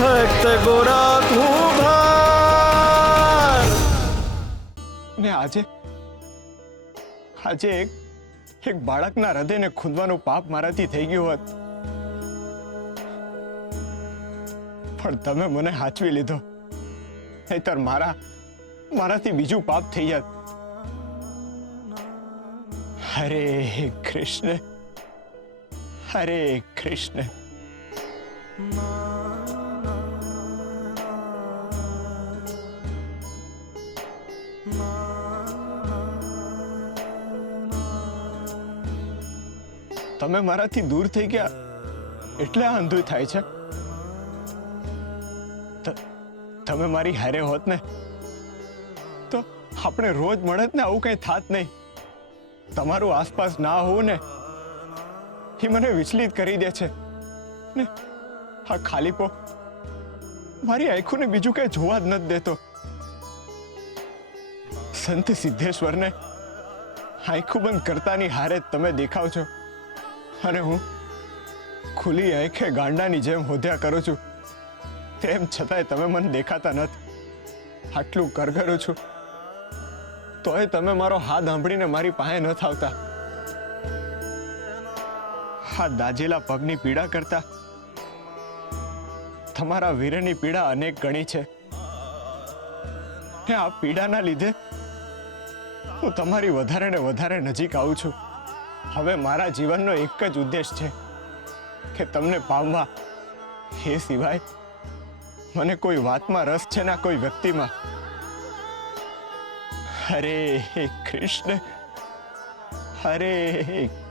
ભક્ત ગોરા તું ભાર. ને આજે એક બાળકના હૃદયને ખૂંદવાનું પાપ મારાથી થઈ ગયું હોત, પણ તમે મને હાચવી લીધો, નહીતર મારાથી બીજું પાપ થઈ જાત. હરે કૃષ્ણ, હરે કૃષ્ણ. તમે મારાથી દૂર થઈ ગયા એટલે આ અંધું થાય છે. તમે મારી હારે હોત ને તો આપણે રોજ મળત ને આવું કઈ થાત નહીં. તમારું આસપાસ ના હોવું ને એ મને વિચલિત કરી દે છે ને આ ખાલીપો મારી આંખોને બીજું કઈ જોવા જ નથી દેતો. સંત સિદ્ધેશ્વરને આંખું બંધ કરતાની હારે તમે દેખાવ છો અને હું ખુલ્લી આંખે ગાંડાની જેમ હોદ્યા કરું છું. તેમ છતાંય તમે મને દેખાતા નથી. આટલું કરગરું છું તોય તમે મારો હાથ સાંભળીને મારી પાસે ન આવતા. આ દાજેલા પગની પીડા કરતા તમારા વીરની પીડા અનેક ગણી છે. આ પીડાના લીધે હું તમારી વધારે ને વધારે નજીક આવું છું. હવે મારા જીવનનો એક જ ઉદ્દેશ છે કે તમને પામવા. એ સિવાય મને કોઈ વાતમાં રસ છે ના કોઈ વ્યક્તિમાં. હરે કૃષ્ણ, હરે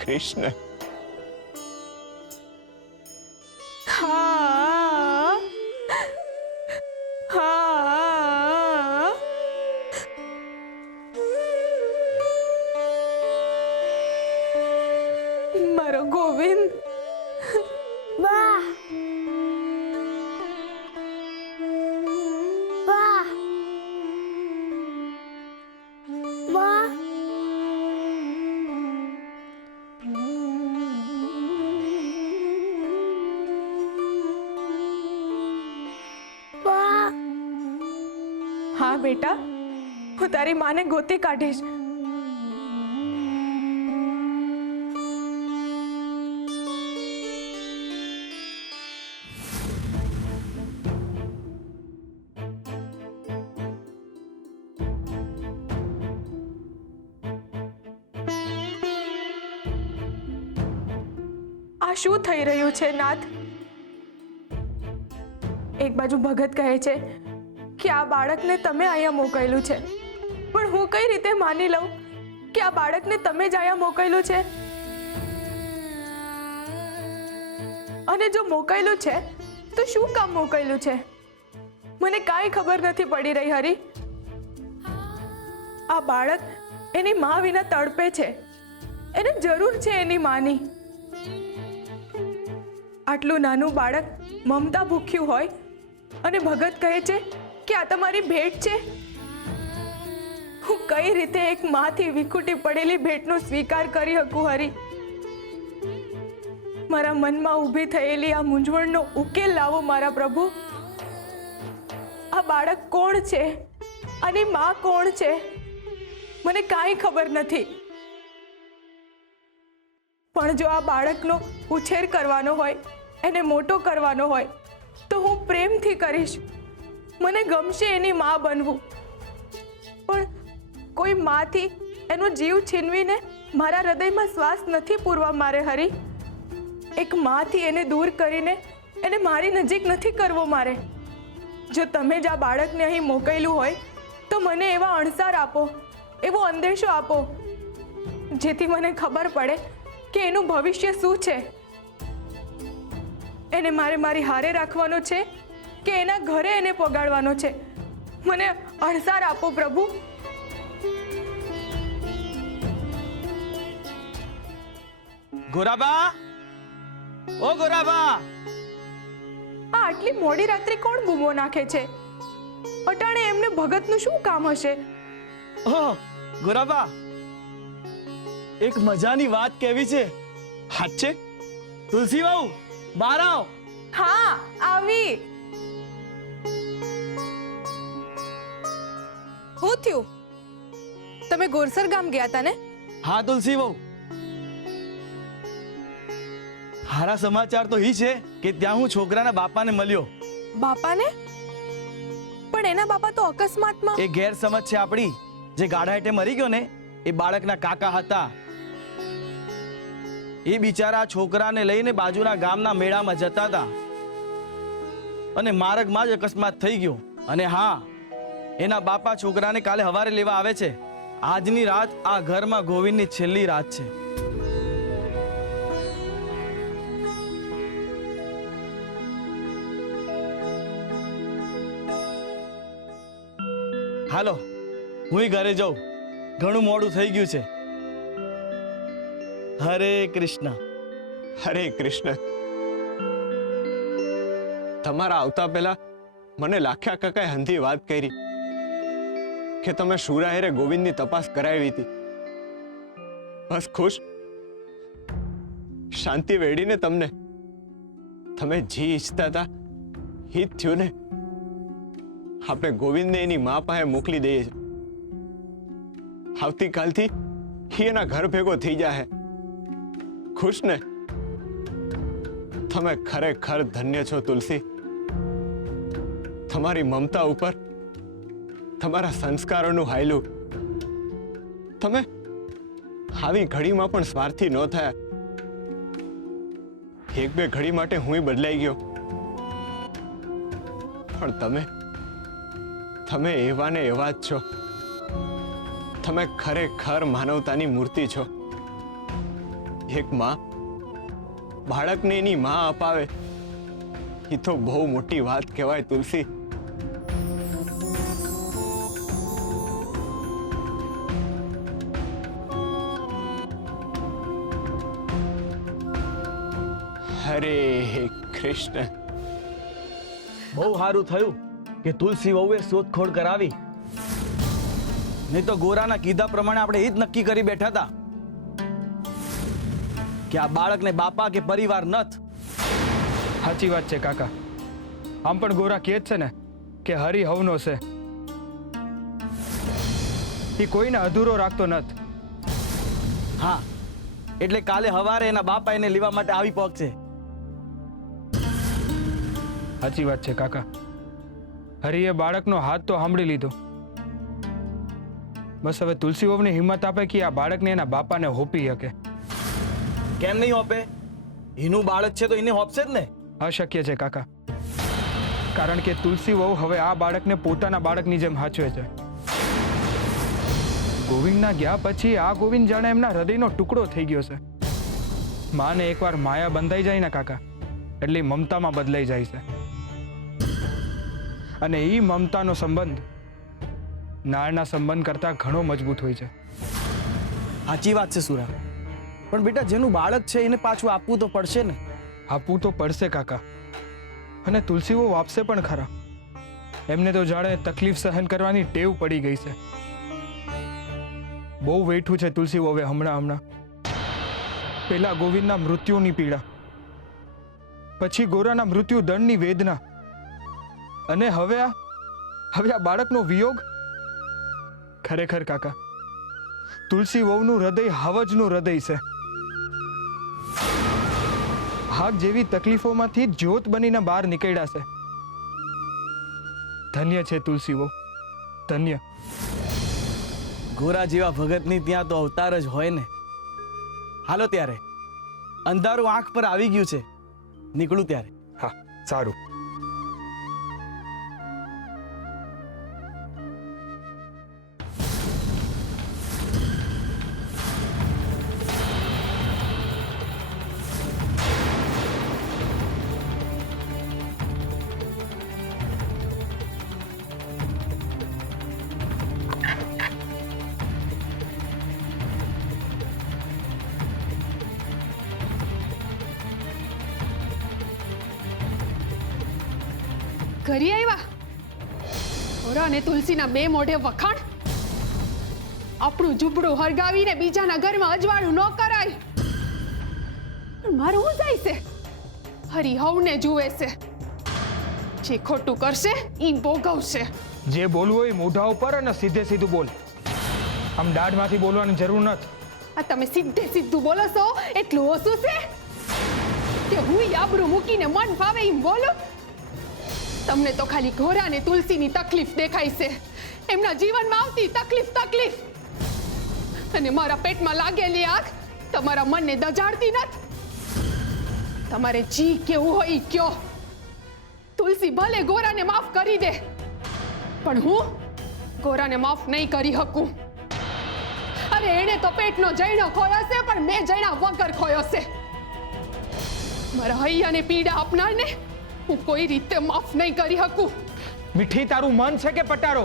કૃષ્ણ. હા હા મારો ગોવિંદ. વાહ વાહ વાહ. હા બેટા, હું તારી માને ગોતી કાઢીશ. આ શું થઈ રહ્યું છે નાથ? એક બાજુ ભગત કહે છે કે આ બાળકને તમે અહીંયા મોકલેલું છે, પણ હું કઈ રીતે માની લઉં કે આ બાળકને તમે જ અહીંયા મોકલેલું છે? અને જો મોકલેલું છે તો શું કામ મોકલેલું છે? મને કાંઈ ખબર નથી પડી રહી. હરી, આ બાળક એની મા વિના તડપે છે. એને જરૂર છે એની માની. આટલું નાનું બાળક મમતા ભૂખ્યું હોય અને ભગત કહે છે કે આ તમારી ભેટ છે. હું કઈ રીતે એક માંથી વિખૂટી પડેલી ભેટનો સ્વીકાર કરી શકું? હરી, મારા મનમાં ઊભી થયેલી આ મૂંઝવણનો ઉકેલ લાવો મારા પ્રભુ. આ બાળક કોણ છે? આની માં કોણ છે? મને કાંઈ ખબર નથી. પણ જો આ બાળકનો ઉછેર કરવાનો હોય, એને મોટો કરવાનો હોય તો હું પ્રેમથી કરીશ. મને ગમશે એની માં બનવું. પણ કોઈ માથી એનો જીવ છીનવીને મારા હૃદયમાં શ્વાસ નથી પૂરવા મારે. હરી, એક માથી એને દૂર કરીને એને મારી નજીક નથી કરવો મારે. જો તમે જ આ બાળકને અહીં મોકલેલું હોય તો મને એવા અણસાર આપો, એવો અંદેશો આપો જેથી મને ખબર પડે કે એનું ભવિષ્ય શું છે. એને મારી હારે રાખવાનો છે કે એના ઘરે એને પગાડવાનો છે? મને અણસાર આપો પ્રભુ. ગોરાબા, ઓ ગોરાબા. આ આટલી મોડી રાત્રે કોણ બૂમો નાખે છે? અટાણે એમને ભગતનું શું કામ હશે? ઓહ ગોરાબા, એક મજાની વાત કહેવી છે. હાચે? તુલસી વહુ, બહાર આવ. હા, આવી. શું થયું? તમે ગોરસર ગામ ગયા હતા ને? હા તુલસી વહુ, હારા સમાચાર તો ઈ છે કે ત્યાં હું છોકરાના બાપાને મળ્યો. બાપાને? પણ એના બાપા તો અકસ્માતમાં. એ ગેરસમજ છે આપણી. જે ગાડા હેઠે મરી ગયો ને એ બાળકના કાકા હતા. એ બિચારા છોકરાને લઈને બાજુના ગામના મેળામાં જતા હતા અને માર્ગમાં જ અકસ્માત થઈ ગયો. અને હા, એના બાપા છોકરાને કાલે સવારે લેવા આવે છે. આજની રાત આ ઘરમાં ગોવિંદની છેલ્લી રાત છે. હાલો, હું ઘરે જાઉં. ઘણું મોડું થઈ ગયું છે. હરે કૃષ્ણ. હરે કૃષ્ણ. તમારા આવતા પહેલા મને લાખ્યા કાકાએ હંધી વાત કરી કે તમે શુરાહેરે ગોવિંદની તપાસ કરાવી હતી. બસ ખુશ, શાંતિ વેડીને તમને તમે જી ઈચ્છતા હતા ઈ જ થયું ને. આપણે ગોવિંદને એની મા પાસે મોકલી દઈએ છીએ. આવતીકાલથી ઈ એના ઘર ભેગો થઈ જાય. ખુશ ને? તમે ખરેખર ધન્ય છો તુલસી. તમારી મમતા ઉપર તમારા સંસ્કારોનું હાયલું. તમે આવી ઘડીમાં પણ સ્વાર્થી ન થયા. એક બે ઘડી માટે હું બદલાઈ ગયો, પણ તમે એવા ને એવા જ છો. તમે ખરેખર માનવતાની મૂર્તિ છો. એક માં બાળકને એની માં અપાવે એ તો બહુ મોટી વાત કહેવાય તુલસી. હરે કૃષ્ણ. બહુ સારું થયું કે તુલસી વહુએ શોધખોળ કરાવી. નહીં તો ગોરાના કીધા પ્રમાણે આપણે એ જ નક્કી કરી બેઠા હતા કે આ બાળકને બાપા કે પરિવાર નથ. સાચી વાત છે કાકા. આમ પણ ગોરા કહે છે ને કે હરિ હવનો છે. એ કોઈને અધૂરો રાખતો નથી. હા, એટલે કાલે સવારે એના બાપા એને લેવા માટે આવી પહોંચશે. સાચી વાત છે કાકા. હરિએ બાળકનો હાથ તો સાંભળી લીધો. બસ હવે તુલસી વહુને હિંમત આપે કે આ બાળકને એના બાપાને હોપી શકે. કેમ નહીં હોપે? એનું બાળક છે તો એને હોપશે જ ને. અશક્ય છે કાકા, કારણ કે તુલસી વહુ હવે આ બાળકને પોતાના બાળકની જેમ સાચવે છે. ગોવિંદના ગયા પછી આ ગોવિંદ જાણે એમના હૃદયનો ટુકડો થઈ ગયો છે. માને એકવાર માયા બંધાઈ જાય ને કાકા, એટલે મમતામાં બદલાઈ જાય છે. અને એ મમતાનો સંબંધ નાળના સંબંધ કરતા ઘણો મજબૂત હોય છે. સાચી વાત છે સુરા, પણ બેટા જેનું બાળક છે એને પાછું આપવું તો પડશે ને. આપવું તો પડશે કાકા. અને તુલસી વહુ આપશે પણ ખરા. એમને તો જાણે તકલીફ સહન કરવાની ટેવ પડી ગઈ છે. બહુ વેઠું છે તુલસી વહુએ હમણાં. પેલા ગોવિંદના મૃત્યુની પીડા, પછી ગોરાના મૃત્યુ દંડની વેદના, અને હવે આ બાળકનો વિયોગ. ખરેખર કાકા, તુલસી વહુનું હૃદય હવજનું હૃદય છે. આગ જેવી તકલીફોમાંથી જ્યોત બનીને બહાર નીકળ્યા છે. ધન્ય છે તુલસી વહુ, ધન્ય. ગોરા જેવા ભગતની ત્યાં તો અવતાર જ હોય ને. હાલો ત્યારે, અંધારું આંખ પર આવી ગયું છે. નીકળું ત્યારે. હા, સારું. ઘરે આવ્યા ઓરા અને તુલસીના બે મોઢે વખાણ. આપણું ઝૂંપડું હરગાવીને બીજાના ઘરમાં અજવાળું ન કરાય. પણ મારું શું જાય છે? હરિહવને જુએ છે. જે ખોટું કરશે ઈ ભોગવશે. જે બોલવું હોય એ મોઢા ઉપર અને સીધે સીધું બોલ. આમ દાઢમાંથી બોલવાની જરૂર નથી. આ તમે સીધે સીધું બોલો છો એટલું ઓછું છે કે હું આબરૂ મૂકીને મન ફાવે એમ બોલું? તમને તો ખાલી ઘોરા ને તુલસીની તકલીફ દેખાય છે, એમના જીવનમાં આવતી તકલીફ અને મારા પેટમાં લાગેલી આગ તમારા મનને દજાડતી નથી. તમારે જી કેવું હોય ઈ કયો. તુલસી ભલે ગોરાને માફ કરી દે, પણ હું ગોરાને માફ નહીં કરી શકું. અરે એણે તો પેટનો જૈણો ખોયો છે, પણ મેં જૈણા વગર ખોયો છે. મારા હૈયાને પીડા આપનારને હું કોઈ રીતે માફ નહીં કરી શકું. મીઠી, તારું મન છે કે પટારો?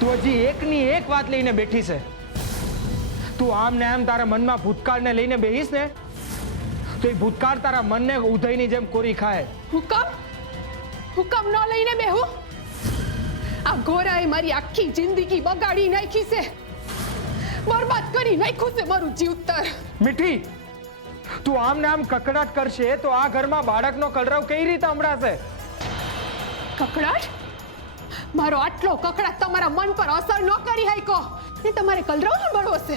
તું હજી એકની એક વાત લઈને બેઠી છે. તું આમ ને આમ તારા મનમાં ભૂતકાળને લઈને બેહીશ ને તો એ ભૂતકાળ તારા મનને ઉધઈની જેમ કોરી ખાય. હુકમ ન લઈને બેહું? આ ગોરાએ મારી આખી જિંદગી બગાડી નાખી છે, બરબાદ કરી નાખ્યું છે મારું જીવતર. મીઠી, તું આમ ને આમ કકડાટ કરશે તો આ ઘરમાં બાળકનો કલરવ કઈ રીતે સંભળાશે? કકડાટ? મારો આટલો કકડાટ તમારા મન પર અસર ન કરી શક્યો ને તમારે કલરવ સાંભળવો છે?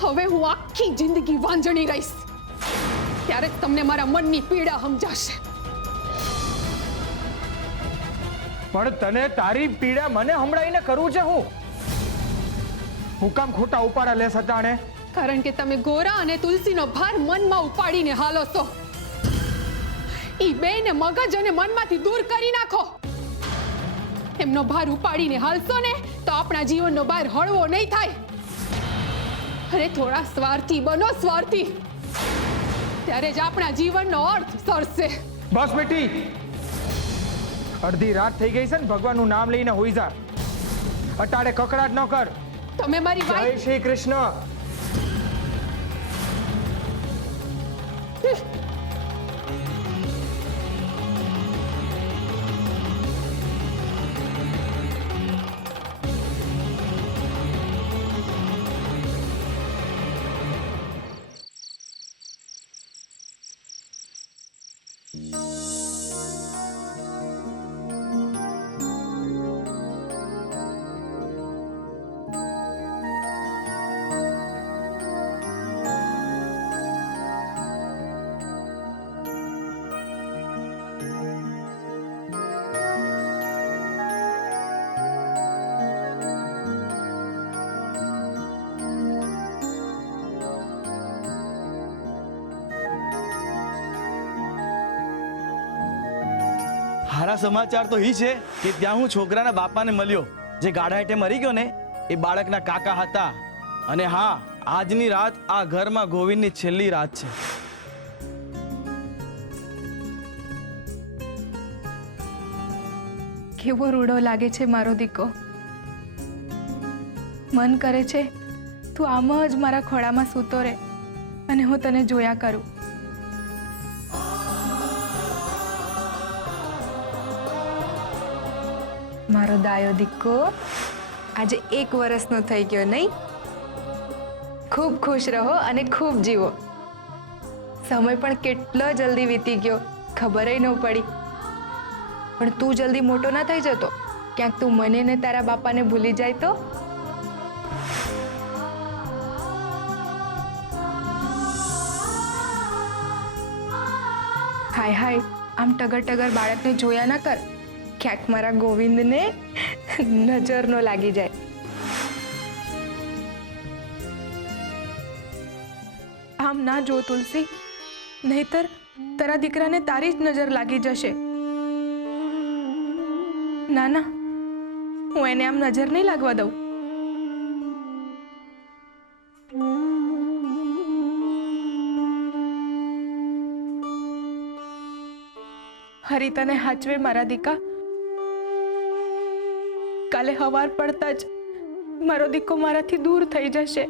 હવે હું આખી જિંદગી વાંજણી રહીશ, ત્યારે જ તમને મારા મનની પીડા સમજાશે. પણ તને તારી પીડા મને સંભળાઈને કરવું છે હું કામ ખોટા ઉપાડા લેસ અટાણે? કારણ કે તમે ગોરા અને તુલસીનો ભાર મનમાં ઉપાડીને હાલો છો. ઈ બેને મગજ અને મનમાંથી દૂર કરી નાખો. એમનો ભાર ઉપાડીને હાલશો ને તો આપણા જીવનનો ભાર હળવો નહીં થાય. અરે થોડા સ્વાર્થી બનો, સ્વાર્થી, ત્યારે જ આપણા જીવનનો અર્થ સરશે. બસ બેટી, અડધી રાત થઈ ગઈ છે ને, ભગવાનનું નામ લઈને હોઈ જા. અટાડે કકડાટ ન કર. તમે મારી જય વાત શ્રી કૃષ્ણ. સારા સમાચાર તો ઈ છે કે ત્યાં હું છોકરાના બાપાને મળ્યો, જે ગાડા હેઠે મરી ગયો ને એ બાળકના કાકા હતા. અને હા, આજની રાત આ ઘરમાં ગોવિંદની છેલ્લી રાત છે. કેવો રૂડો લાગે છે મારો દીકો. મન કરે છે તું આમ જ મારા ખોળામાં સૂતો રહે અને હું તને જોયા કરું. મારો દાયો દીકો આજે 1 વર્ષનો થઈ ગયો નહીં? ખૂબ ખુશ રહો અને ખૂબ જીવો. સમય પણ કેટલો જલ્દી વીતી ગયો, ખબર ન પડી. પણ તું જલ્દી મોટો ના થઈ જતો, ક્યાંક તું મને ને તારા બાપાને ભૂલી જાય તો? હાય હાય, આમ ટગર ટગર બાળકને જોયા ના કર, ક્યાંક મારા ગોવિંદને નજર નો લાગી જાય. આમ ના જો તુલસી, નહીતર તારા દીકરાને તારી જ નજર લાગી જશે. ના ના, હું એને આમ નજર નહીં લાગવા દઉં. હરી તને હાચવે મારા દીકા. કાલે હવાર પડતા જ મારો દીકો મારાથી દૂર થઈ જશે.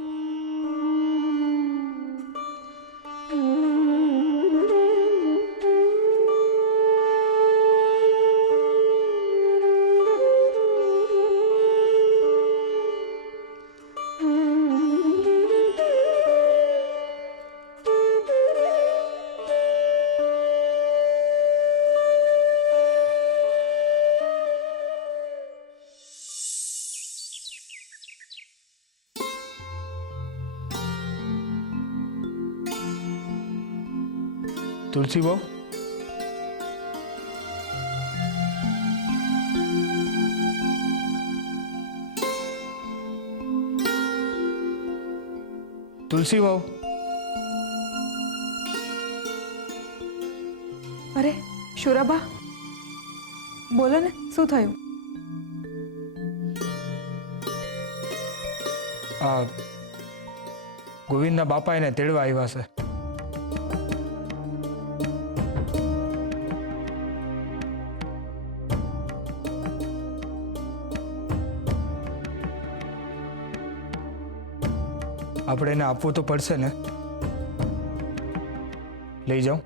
તુલસી બહુ, તુલસી બહુ, અરે શુરાબા, બોલો ને, શું થયું? આ ગોવિંદના બાપા એને તેડવા આવ્યા છે. આપણે એને આપવું તો પડશે ને. લઈ જાઉં?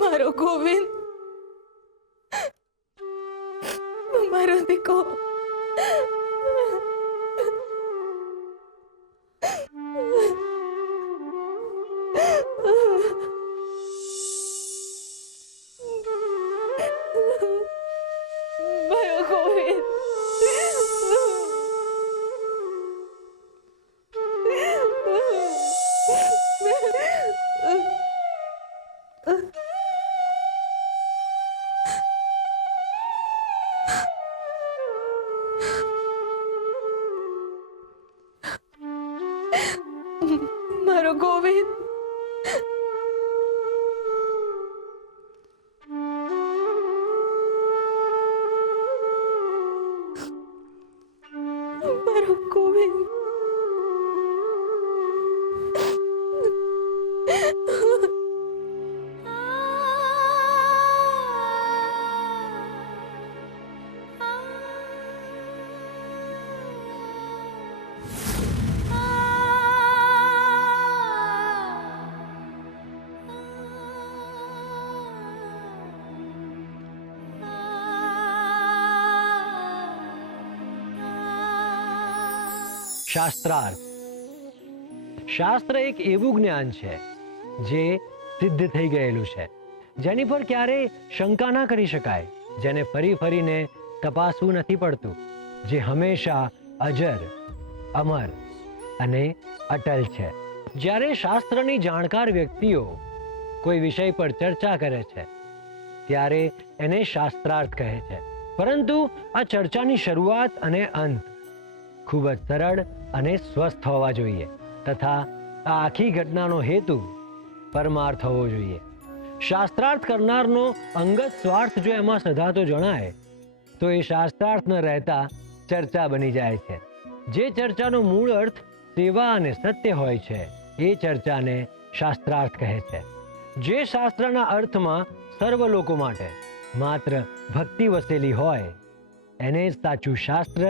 મારો ગોવિંદ, મારો દીકો, મારો ગોવિંદ. મારો ગોવિંદ, મારો ગોવિંદ. શાસ્ત્રાર્થ. શાસ્ત્ર એક એવું જ્ઞાન છે જે સિદ્ધ થઈ ગયેલું છે, જેની પર ક્યારેય શંકા ના કરી શકાય, જેને ફરી ફરીને તપાસવું નથી પડતું, જે હંમેશા અજર, અમર અને અટલ છે. જ્યારે શાસ્ત્રની જાણકાર વ્યક્તિઓ કોઈ વિષય પર ચર્ચા કરે છે ત્યારે એને શાસ્ત્રાર્થ કહે છે. પરંતુ આ ચર્ચાની શરૂઆત અને અંત ખૂબ જ સરળ અને સ્વસ્થ હોવા જોઈએ, તથા આ આખી ઘટનાનો હેતુ પરમાર્થ હોવો જોઈએ. શાસ્ત્રાર્થ કરનારનો અંગત સ્વાર્થ જો એમાં સધાતો જણાય તો એ શાસ્ત્રાર્થ ન રહેતા ચર્ચા બની જાય છે. જે ચર્ચાનો મૂળ અર્થ સેવા અને સત્ય હોય છે એ ચર્ચાને શાસ્ત્રાર્થ કહે છે. જે શાસ્ત્રના અર્થમાં સર્વ લોકો માટે માત્ર ભક્તિ વસેલી હોય એને જ સાચું શાસ્ત્ર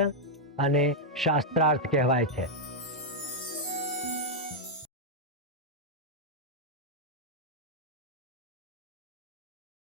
અને શાસ્ત્રાર્થ કહેવાય છે.